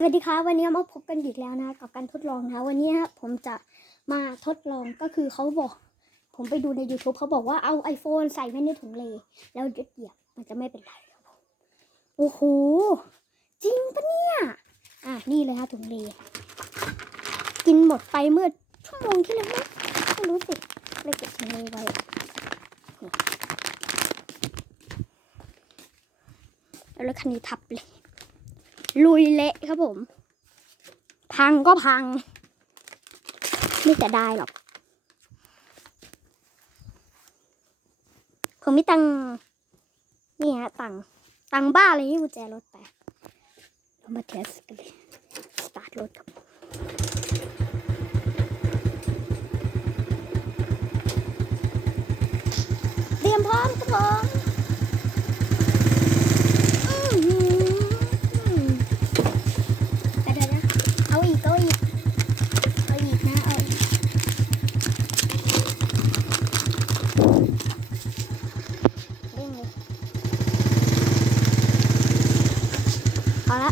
สวัสดีครับวันนี้มาพบกันอีกแล้วนะกับการทดลองนะวันนี้นะผมจะมาทดลองก็คือเขาบอก ผมไปดูใน YouTube เขาบอกว่าเอา iPhone ใส่ไว้ในถุงเล แล้วเหยียบมันจะไม่เป็นไรครับผมโอ้โห จริงปะเนี่ย อะ นี่เลยฮะถุงเล กินหมดไปเมื่อชั่วโมงที่แล้วมั้งไม่รู้สิเลยเก็บถุงเลไว้แล้วคันนี้ทับเลย ลุยเละครับผม พังก็พัง ไม่จะได้หรอกผมมีตังนี่ฮะตังตังบ้าอะไรนี่กุญแจรถไปเรามาเทสกันเลยสตาร์ทรถครับเตรียมพร้อมครับผมอื้อหือ เดี๋ยวๆนะเอาอีกเอาอีกเอาอีกนะเอาอีกเร่งเลยเอาละ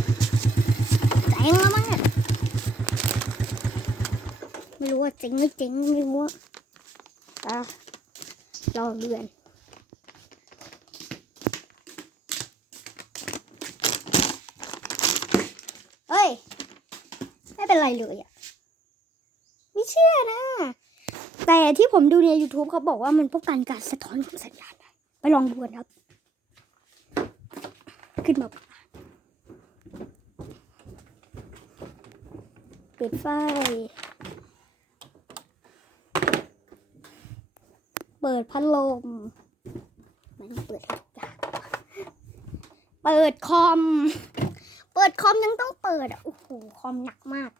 เจ๋งแล้วมั้งเนี่ยไม่รู้ว่า เจ๋งไม่เจ๋งไม่รู้อะอะรอเรือนเฮ้ย ไม่เป็นไรเลยอะ ไม่เชื่อนะ แต่ที่ผมดูใน YouTube เขาบอกว่ามันป้องกันการสะท้อนของสัญญาณไปลองดูกันครับ ขึ้นมาปิดไฟ ปิดพัดลมม่ต้องเปิดทุกอย่างเปิดคอม เปิดคอมยังต้องเปิดอะโอ้โหคอมหนักมาก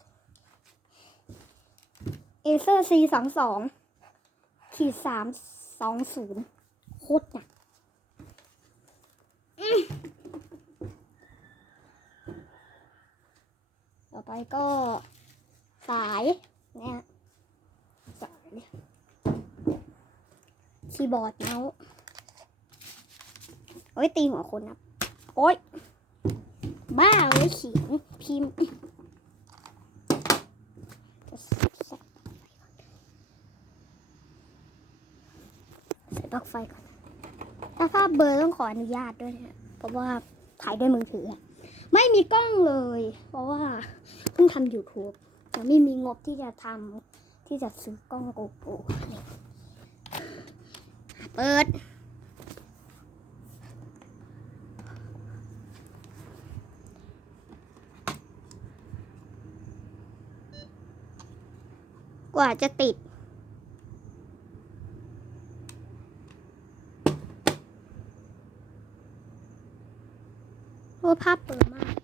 Acer C สองสองขีดสามสองศูนย์โคตรหนักต่อไปก็สายเนี่ยสาย คีย์บอร์ดเมาส์โอ้ยตีหัวคนนะโอ้ย บ้าเลยเขียนพิมพ์ใส่ปลั๊กไฟก่อน ถ้าภาพเบอร์ต้องขออนุญาตด้วยนะเพราะว่าถ่ายด้วยมือถือ ไม่มีกล้องเลย เพราะว่าเพิ่งทำ YouTube ยังไม่มีงบที่จะทำที่จะซื้อกล้องโกโปร เปิด กว่าจะติด โอ้ภาพเปิดมาก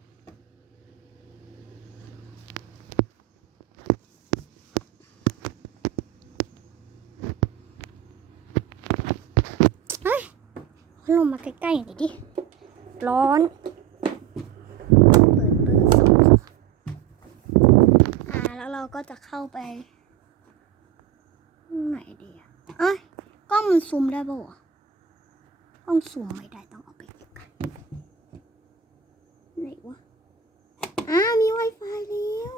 เฮ้ย ลงมาใกล้ๆหน่อยดิ ร้อน เปิดเบอร์สองอ่า แล้วเราก็จะเข้าไป ไหนดีอะเอ้ยกล้องมันซูมได้ป่าวะกล้องซูมไม่ได้ต้องเอาไปเก็บกันไหนวะอ่ามี Wi-Fi แล้ว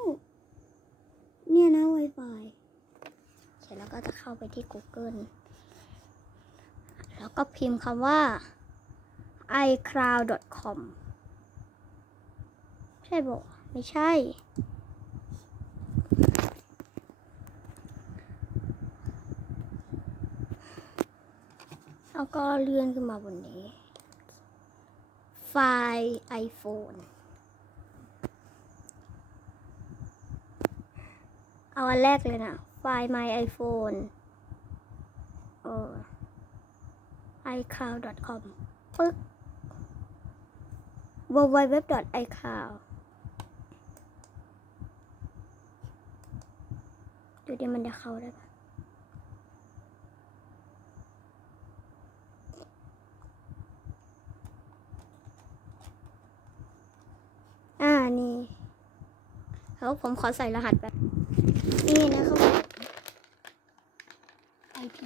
เนี่ยนะ Wi-Fi เสร็จแล้วก็จะเข้าไปที่ Google แล้ว ก็พิมพ์คำว่า iCloud.com ใช่บอกไม่ใช่ แล้วก็เลื่อนขึ้นมาบนนี้ ไฟล์ iPhone เอาอันแรกเลยนะ ไฟล์ my iPhone เออ iCloud.com ปึ๊ก www.icloud ดูดิมันจะเข้าได้ปะอ่า นี่แล้วผมขอใส่รหัสแบบนี่นะครับ IP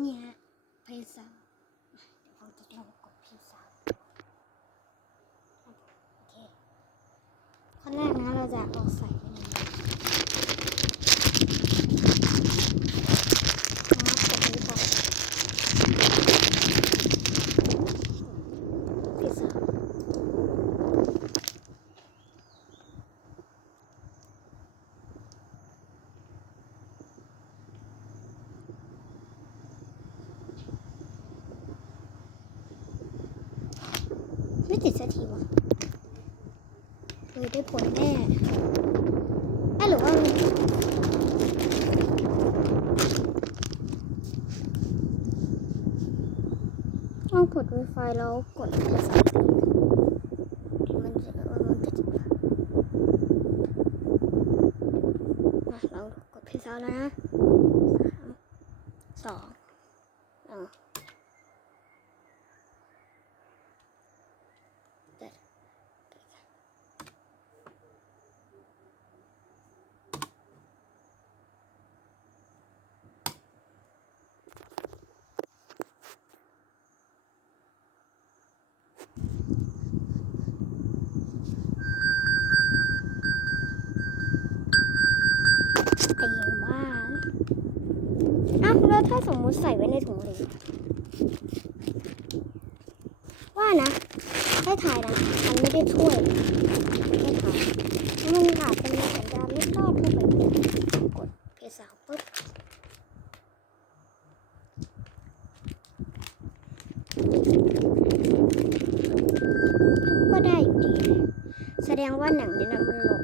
เนี่ยเพลสามเดี๋ยวเราจะลองกดเพลสามโอเค ขั้นแรกนะเราจะเอาใส่ ติดสักทีวะเออได้ผลแน่เอ้หรือว่าต้องกด Wi-Fi แล้วกดภาษาอังกฤษมันจะมันก็จะอะเรากดเพิซซ่าแล้วนะสามสองหนึ่งเจ็ด ไอ้ยังบ้า อ้าวแล้วถ้าสมมุติใส่ไว้ในถุงเลยว่านะให้ถ่ายนะมันไม่ได้ช่วยให้ถ่ายเพราะมันอาจจะมีสัญญาณไม่รอดเข้าไปกดเพจสาวปุ๊บก็ได้อยู่ดี แสดงว่าหนังนี้นะมันหลบ